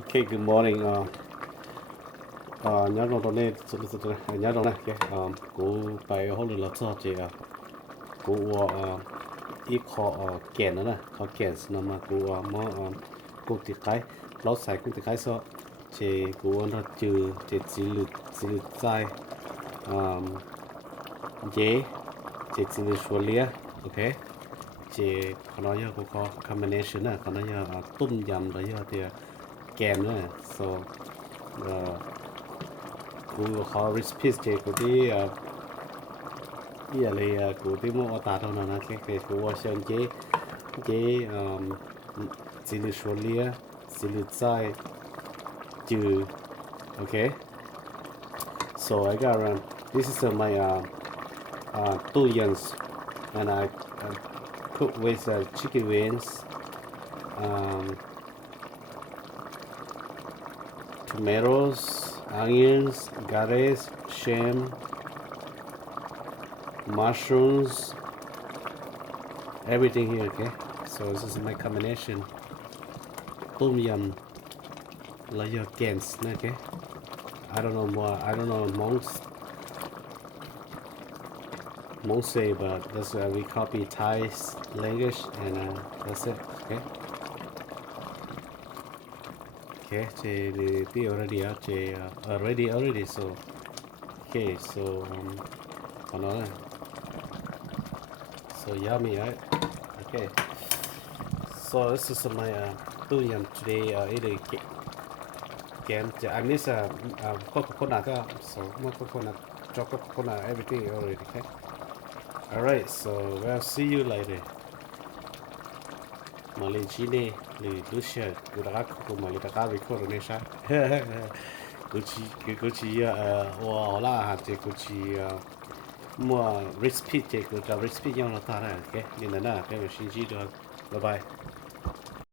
Okay, good morning. Nhớ rồi tối nay, nhớ rồi này, okay. Cô bài hôm nay là sao chị cô ít khó kèn nữa nè, khó kèn nên mà cô mà cô tiệt cái, lão sai cô tiệt cái sao, chị cô nó trừ chị chỉ lự sai, dễ, chị chỉ lự số lia, okay. Chị còn nói cô có combination nè, còn nói tôm yum rồi thì kèn nữa, so cô có recipe chị cô đi ý là cô đi mua ở đâu nào cái cô xem chế chỉ lự số lia chỉ lự sai trừ okay. So I got this is my two yams and I cook with chicken wings, um, tomatoes, onions, garlic, shrimp, mushrooms, everything here. Okay, so this is my combination. Tom yum, like your cans. Okay, I don't know what I don't know Hmong say, but that's why we copy Thai's language, and that's it. Okay. Okay, they already out. They already. So okay, so another. So yummy, right? Okay. So this is my yum today. Again, I miss coconut. So more coconut, chocolate coconut, everything already. Okay. All right. So we'll see you later. Malinchine, le Lucia, Gudaka, Malika, Coronation. Gucci, or La, Gucci, more recipe, take with a recipe on the Tara, okay? In the night, maybe she, bye bye.